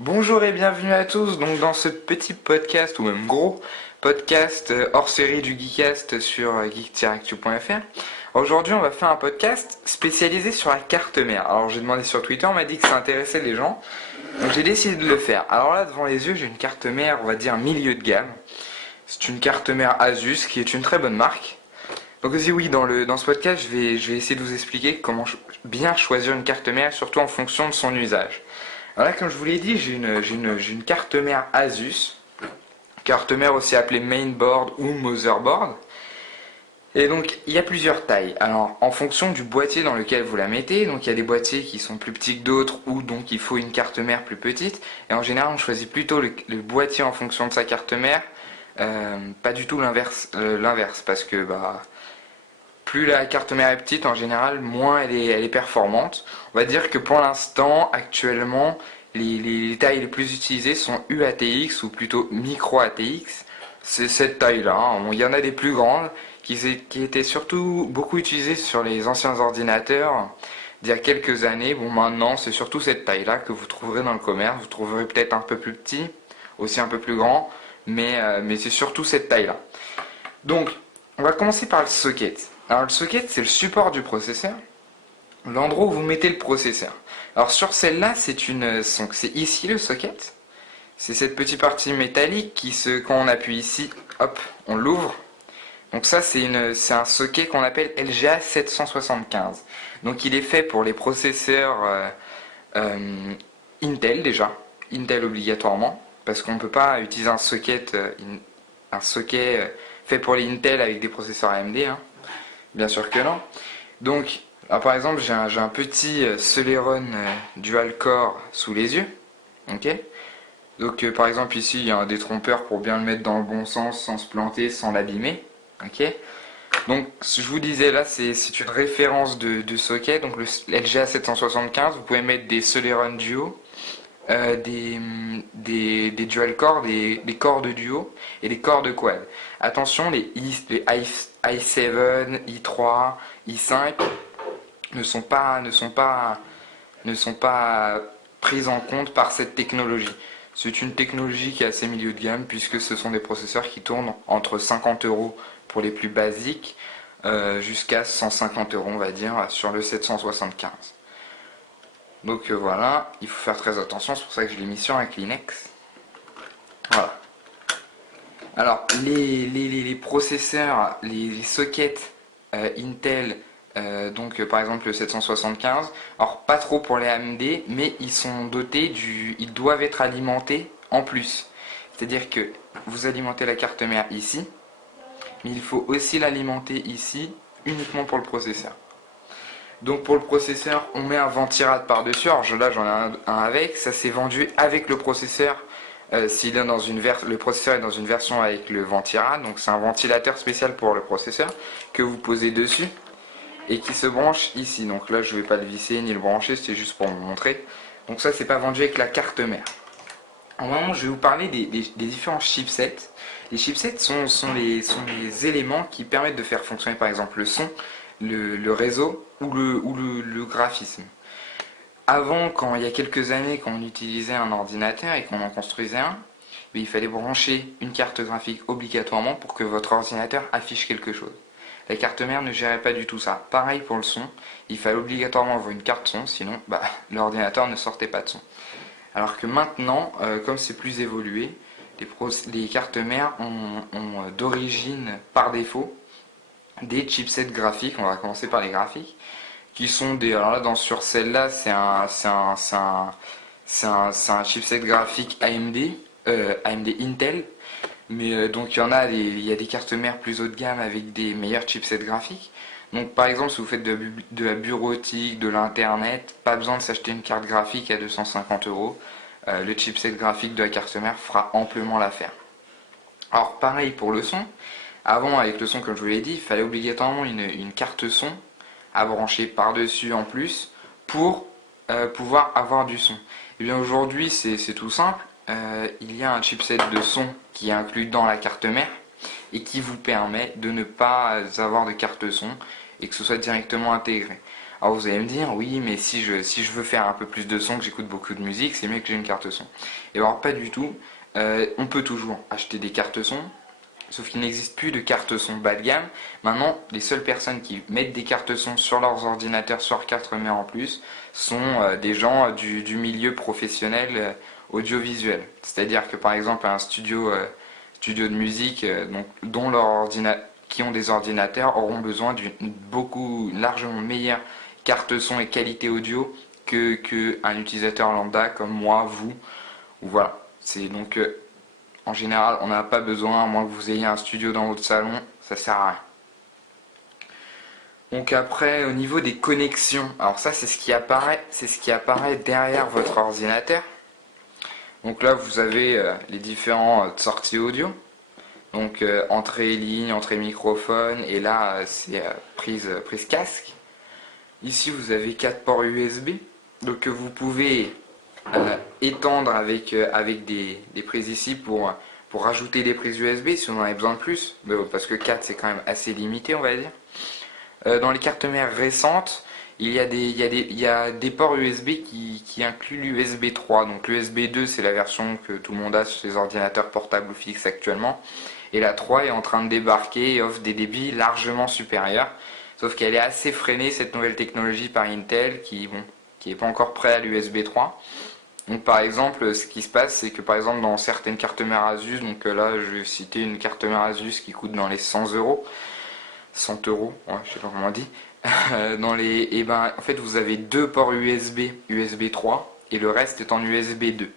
Bonjour et bienvenue à tous donc dans ce petit podcast ou même gros podcast hors série du Geekcast sur geek-actu.fr. Aujourd'hui on va faire un podcast spécialisé sur la carte mère. Alors j'ai demandé sur Twitter, on m'a dit que ça intéressait les gens, donc j'ai décidé de le faire. Alors là devant les yeux j'ai une carte mère, on va dire milieu de gamme. C'est une carte mère Asus qui est une très bonne marque. Donc aussi oui, dans ce podcast je vais essayer de vous expliquer comment bien choisir une carte mère, surtout en fonction de son usage. Alors là, comme je vous l'ai dit, j'ai une carte mère Asus, carte mère aussi appelée mainboard ou motherboard. Et donc, il y a plusieurs tailles. Alors, en fonction du boîtier dans lequel vous la mettez, donc il y a des boîtiers qui sont plus petits que d'autres, ou donc il faut une carte mère plus petite. Et en général, on choisit plutôt le boîtier en fonction de sa carte mère, pas du tout l'inverse, parce que plus la carte mère est petite, en général, moins elle est performante. On va dire que pour l'instant, actuellement, les tailles les plus utilisées sont UATX ou plutôt micro ATX. C'est cette taille-là, hein. Il y en a des plus grandes qui étaient surtout beaucoup utilisées sur les anciens ordinateurs d'il y a quelques années. Bon, maintenant, c'est surtout cette taille-là que vous trouverez dans le commerce. Vous trouverez peut-être un peu plus petit, aussi un peu plus grand, mais c'est surtout cette taille-là. Donc, on va commencer par le socket. Alors le socket, c'est le support du processeur, l'endroit où vous mettez le processeur. Alors sur celle-là, c'est ici le socket. C'est cette petite partie métallique quand on appuie ici, hop, on l'ouvre. Donc ça, c'est un socket qu'on appelle LGA 775. Donc il est fait pour les processeurs Intel déjà, Intel obligatoirement, parce qu'on ne peut pas utiliser un socket fait pour les Intel avec des processeurs AMD, hein. Bien sûr que non. Donc, là, par exemple, j'ai un petit Celeron dual core sous les yeux. Ok. Donc, par exemple, ici, il y a un détrompeur pour bien le mettre dans le bon sens, sans se planter, sans l'abîmer. Ok. Donc, je vous disais là, c'est une référence de socket. Donc, le LGA 775, vous pouvez mettre des Celeron duo, des dual core, des corps de duo et des corps de quad. Attention, les i7, i3, i5 ne sont pas prises en compte par cette technologie. C'est une technologie qui est assez milieu de gamme puisque ce sont des processeurs qui tournent entre 50 € pour les plus basiques jusqu'à 150 € on va dire sur le 775. Donc voilà, il faut faire très attention, c'est pour ça que je l'ai mis sur un Kleenex. Voilà. Alors, les processeurs, les sockets Intel, donc par exemple le 775, alors pas trop pour les AMD, mais ils doivent être alimentés en plus. C'est-à-dire que vous alimentez la carte mère ici, mais il faut aussi l'alimenter ici, uniquement pour le processeur. Donc pour le processeur, on met un ventirad par-dessus. Alors là, j'en ai un avec. Ça c'est vendu avec le processeur. Le processeur est dans une version avec le ventirad. Donc c'est un ventilateur spécial pour le processeur que vous posez dessus et qui se branche ici. Donc là, je ne vais pas le visser ni le brancher. C'est juste pour vous montrer. Donc ça, c'est pas vendu avec la carte mère. En moment, je vais vous parler des différents chipsets. Les chipsets sont les éléments qui permettent de faire fonctionner par exemple le son, le réseau ou le graphisme. Avant, il y a quelques années, quand on utilisait un ordinateur et qu'on en construisait un, il fallait brancher une carte graphique obligatoirement pour que votre ordinateur affiche quelque chose. La carte mère ne gérait pas du tout ça. Pareil pour le son, il fallait obligatoirement avoir une carte son, sinon l'ordinateur ne sortait pas de son. Alors que maintenant, comme c'est plus évolué, les cartes mères ont d'origine par défaut des chipsets graphiques. On va commencer par les graphiques qui sont alors là sur celle-là c'est un chipset graphique AMD Intel, mais donc il y a des cartes mères plus haut de gamme avec des meilleurs chipsets graphiques. Donc par exemple, si vous faites de la bureautique, de l'internet, pas besoin de s'acheter une carte graphique à 250 €. Le chipset graphique de la carte mère fera amplement l'affaire. Alors pareil pour le son. Avant, avec le son, comme je vous l'ai dit, il fallait obligatoirement une carte son à brancher par-dessus en plus pour pouvoir avoir du son. Et bien aujourd'hui, c'est tout simple. Il y a un chipset de son qui est inclus dans la carte mère et qui vous permet de ne pas avoir de carte son et que ce soit directement intégré. Alors vous allez me dire, oui, mais si je veux faire un peu plus de son, que j'écoute beaucoup de musique, c'est mieux que j'ai une carte son. Et alors pas du tout. On peut toujours acheter des cartes son, sauf qu'il n'existe plus de cartes son bas de gamme. Maintenant, les seules personnes qui mettent des cartes son sur leurs ordinateurs, sur carte mère en plus, sont des gens du milieu professionnel audiovisuel. C'est-à-dire que par exemple un studio de musique qui ont des ordinateurs auront besoin d'une largement meilleure carte son et qualité audio que un utilisateur lambda comme moi, vous, ou voilà. C'est donc en général, on n'a pas besoin, à moins que vous ayez un studio dans votre salon, ça sert à rien. Donc après, au niveau des connexions, alors ça c'est ce qui apparaît derrière votre ordinateur. Donc là vous avez les différentes sorties audio. Donc entrée ligne, entrée microphone, et là c'est prise casque. Ici vous avez 4 ports USB, donc vous pouvez étendre avec des prises ici pour rajouter des prises USB si on en a besoin de plus, parce que 4 c'est quand même assez limité on va dire. Dans les cartes mères récentes, il y a des ports USB qui incluent l'USB 3. Donc l'USB 2 c'est la version que tout le monde a sur les ordinateurs portables ou fixes actuellement. Et la 3 est en train de débarquer et offre des débits largement supérieurs. Sauf qu'elle est assez freinée cette nouvelle technologie par Intel qui n'est pas encore prêt à l'USB 3. Donc par exemple, ce qui se passe, c'est que par exemple dans certaines cartes mères Asus, donc là je vais citer une carte mère Asus qui coûte dans les 100 euros, 100 euros, ouais, je sais pas comment on dit. En fait vous avez deux ports USB 3 et le reste est en USB 2.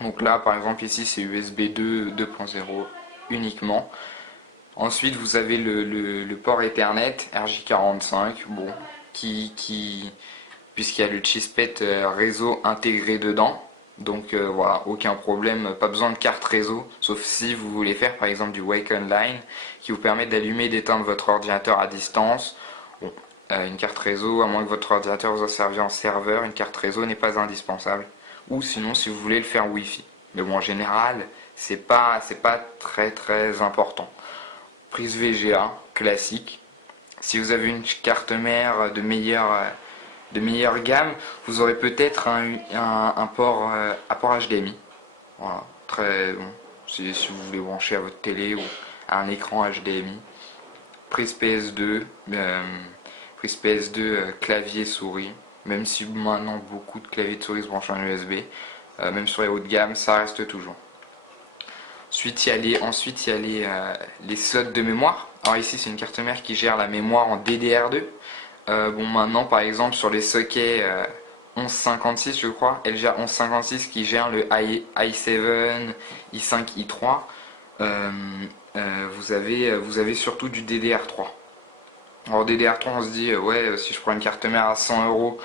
Donc là par exemple ici c'est USB 2 2.0 uniquement. Ensuite vous avez le port Ethernet RJ45, bon, puisqu'il y a le chipset réseau intégré dedans. Donc voilà, aucun problème, pas besoin de carte réseau, sauf si vous voulez faire par exemple du Wake Online, qui vous permet d'allumer et d'éteindre votre ordinateur à distance. Bon, une carte réseau, à moins que votre ordinateur vous a servi en serveur, une carte réseau n'est pas indispensable. Ou sinon si vous voulez le faire Wi-Fi. Mais bon, en général, c'est pas très important. Prise VGA, classique. Si vous avez une carte mère de meilleure gamme, vous aurez peut-être un port HDMI. Voilà, très bon. Si vous voulez brancher à votre télé ou à un écran HDMI. Prise PS2, clavier souris. Même si maintenant beaucoup de claviers de souris se branchent en USB, même sur les hauts de gamme, ça reste toujours. Ensuite, il y a les slots de mémoire. Alors ici, c'est une carte mère qui gère la mémoire en DDR2. Bon, maintenant, par exemple, sur les sockets 1156, je crois, elle gère 1156 qui gère le i7, i5, i3. Vous avez surtout du DDR3. Alors DDR3, on se dit, ouais, si je prends une carte mère à 100 euros,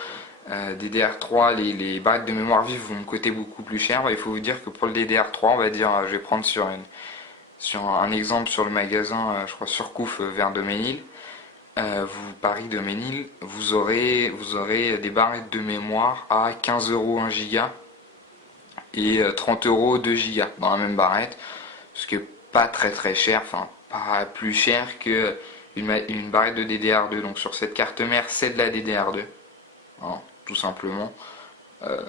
DDR3, les barrettes de mémoire vive vont me coûter beaucoup plus cher. Il faut vous dire que pour le DDR3, on va dire, je vais prendre sur un exemple sur le magasin, je crois Surcouf vers Doménil. Paris Doménil, vous aurez des barrettes de mémoire à 15 euros 1 giga et 30 euros 2 gigas dans la même barrette, ce qui est pas très cher, enfin pas plus cher que une barrette de DDR2. Donc sur cette carte mère, c'est de la DDR2, hein, tout simplement.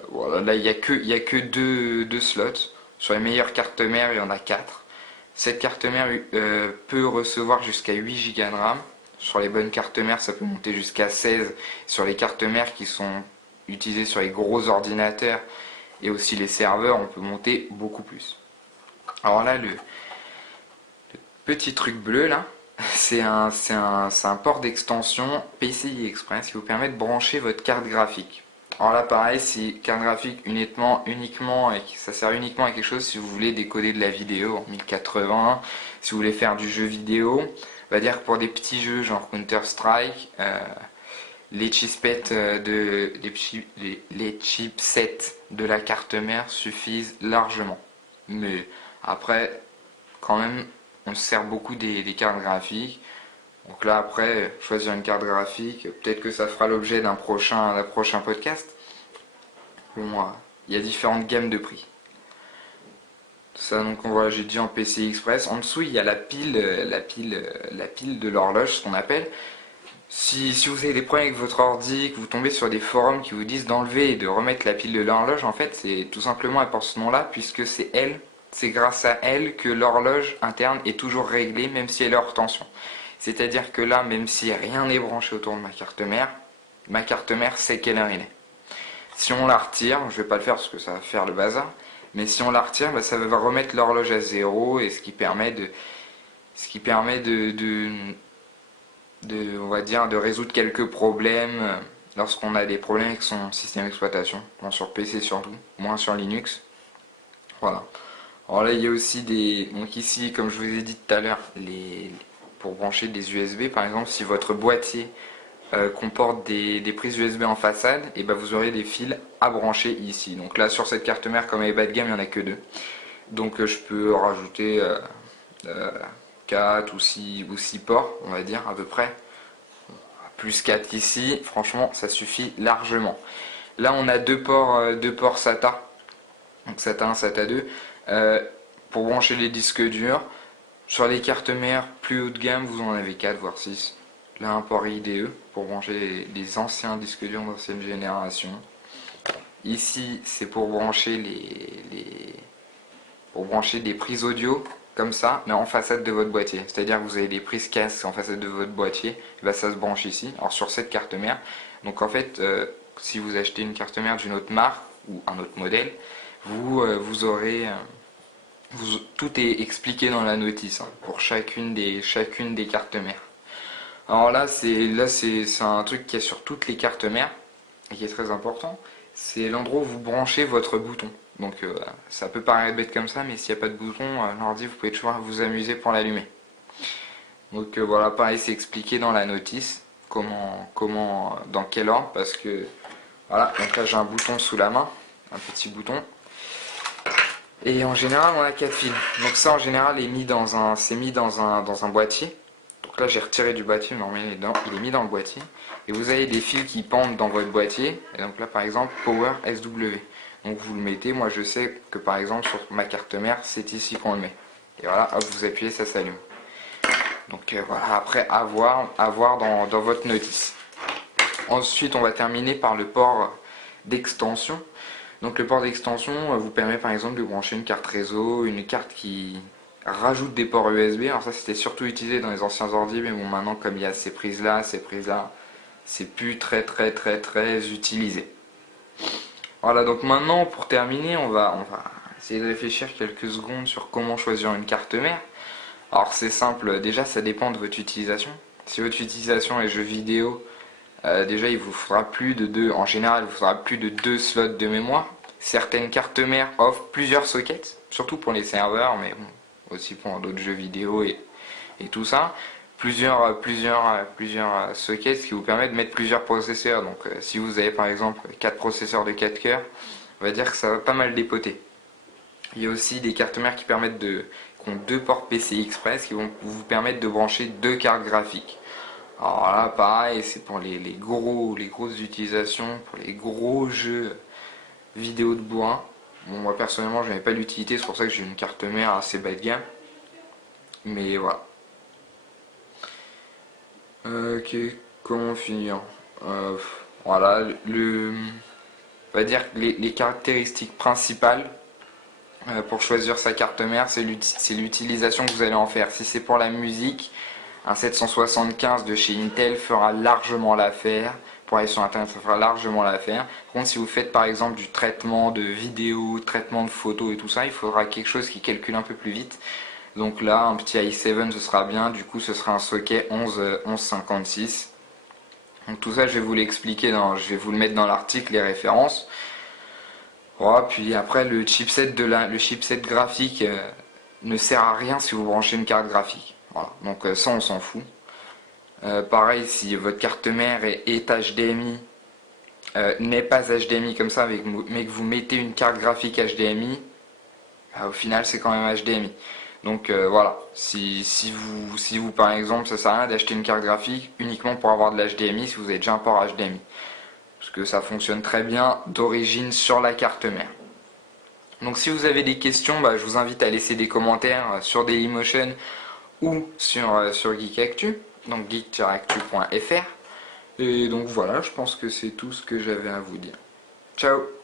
Voilà, là il n'y a que deux slots. Sur les meilleures cartes mères, il y en a 4. Cette carte mère peut recevoir jusqu'à 8 Go de RAM. Sur les bonnes cartes mères, ça peut monter jusqu'à 16. Sur les cartes mères qui sont utilisées sur les gros ordinateurs et aussi les serveurs, on peut monter beaucoup plus. Alors là, le petit truc bleu là, c'est un port d'extension PCI Express qui vous permet de brancher votre carte graphique. Alors là pareil, c'est carte graphique uniquement et ça sert uniquement à quelque chose si vous voulez décoder de la vidéo en 1080, si vous voulez faire du jeu vidéo. On va dire que pour des petits jeux genre Counter Strike, les chipsets de la carte mère suffisent largement. Mais après, quand même, on se sert beaucoup des cartes graphiques. Donc là après, choisir une carte graphique, peut-être que ça fera l'objet d'un prochain podcast. Bon, il y a différentes gammes de prix. Ça, donc voilà, j'ai dit en PCI Express. En dessous, il y a la pile de l'horloge, ce qu'on appelle. Si vous avez des problèmes avec votre ordi, que vous tombez sur des forums qui vous disent d'enlever et de remettre la pile de l'horloge, en fait, c'est tout simplement elle porte ce nom-là, puisque c'est grâce à elle que l'horloge interne est toujours réglée, même si elle est hors tension. C'est-à-dire que là, même si rien n'est branché autour de ma carte mère sait quelle heure il est. Si on la retire, je vais pas le faire parce que ça va faire le bazar, mais si on la retire, bah, ça va remettre l'horloge à zéro, et ce qui permet on va dire, de résoudre quelques problèmes lorsqu'on a des problèmes avec son système d'exploitation. Bon, sur PC surtout, moins sur Linux. Voilà. Alors là, il y a aussi des... Donc ici, comme je vous ai dit tout à l'heure, pour brancher des USB, par exemple, si votre boîtier comporte des prises USB en façade, et ben vous aurez des fils à brancher ici. Donc là, sur cette carte mère, comme elle est bas de gamme, il n'y en a que deux. Donc je peux rajouter 4 ou 6 ports, on va dire, à peu près. Plus 4 ici, franchement, ça suffit largement. Là, on a deux ports SATA, donc SATA 1, SATA 2, pour brancher les disques durs. Sur les cartes mères plus haut de gamme, vous en avez 4 voire 6. Là, un port IDE pour brancher les anciens disques durs d'ancienne génération. Ici, c'est pour brancher pour brancher des prises audio comme ça, mais en façade de votre boîtier. C'est-à-dire que vous avez des prises casques en façade de votre boîtier, et ben ça se branche ici, alors sur cette carte mère. Donc en fait, si vous achetez une carte mère d'une autre marque ou un autre modèle, vous aurez... tout est expliqué dans la notice hein, pour chacune des cartes mères. Alors là, c'est un truc qui est sur toutes les cartes mères et qui est très important. C'est l'endroit où vous branchez votre bouton. Donc ça peut paraître bête comme ça, mais s'il n'y a pas de bouton, l'ordi, vous pouvez toujours vous amuser pour l'allumer. Donc voilà, pareil, c'est expliqué dans la notice, dans quel ordre, parce que voilà, donc là j'ai un bouton sous la main, un petit bouton. Et en général, on a 4 fils. Donc ça, en général, c'est mis dans un boîtier. Donc là, j'ai retiré du boîtier, mais il est mis dans le boîtier. Et vous avez des fils qui pendent dans votre boîtier. Et donc là, par exemple, Power SW. Donc vous le mettez. Moi, je sais que par exemple, sur ma carte mère, c'est ici qu'on le met. Et voilà, hop, vous appuyez, ça s'allume. Donc voilà, après, à voir dans votre notice. Ensuite, on va terminer par le port d'extension. Donc le port d'extension vous permet par exemple de brancher une carte réseau, une carte qui rajoute des ports USB. Alors ça c'était surtout utilisé dans les anciens ordi, mais bon maintenant comme il y a ces prises là, c'est plus très utilisé. Voilà, donc maintenant pour terminer, on va essayer de réfléchir quelques secondes sur comment choisir une carte mère. Alors c'est simple, déjà ça dépend de votre utilisation. Si votre utilisation est jeux vidéo, déjà il vous faudra en général il vous faudra plus de 2 slots de mémoire. Certaines cartes mères offrent plusieurs sockets, surtout pour les serveurs, mais bon, aussi pour d'autres jeux vidéo et tout ça. Plusieurs sockets qui vous permettent de mettre plusieurs processeurs. Donc si vous avez par exemple 4 processeurs de 4 cœurs, on va dire que ça va pas mal dépoter. Il y a aussi des cartes mères qui ont 2 ports PCI Express qui vont vous permettre de brancher 2 cartes graphiques. Alors là, pareil, c'est pour les grosses utilisations, pour les gros jeux vidéo de bois. Bon, moi personnellement, je n'avais pas l'utilité, c'est pour ça que j'ai une carte mère assez bas de gamme. Mais voilà. Ok, comment finir voilà, on va dire que les caractéristiques principales pour choisir sa carte mère, c'est l'utilisation que vous allez en faire. Si c'est pour la musique, un 775 de chez Intel fera largement l'affaire. Pour aller sur internet, ça fera largement l'affaire. Par contre, si vous faites par exemple du traitement de vidéos, traitement de photos et tout ça, il faudra quelque chose qui calcule un peu plus vite. Donc là, un petit i7 ce sera bien. Du coup, ce sera un socket 1156. Donc tout ça, je vais vous l'expliquer, je vais vous le mettre dans l'article, les références. Voilà, puis après, le chipset graphique ne sert à rien si vous branchez une carte graphique. Voilà, donc ça, on s'en fout. Pareil, si votre carte mère est HDMI, n'est pas HDMI comme ça, mais que vous mettez une carte graphique HDMI, au final c'est quand même HDMI. Donc voilà, si vous par exemple, ça sert à rien d'acheter une carte graphique uniquement pour avoir de l'HDMI si vous avez déjà un port HDMI. Parce que ça fonctionne très bien d'origine sur la carte mère. Donc si vous avez des questions, je vous invite à laisser des commentaires sur Dailymotion ou sur Geek Actu. donc geek-actu.fr. Et donc voilà, je pense que c'est tout ce que j'avais à vous dire. Ciao!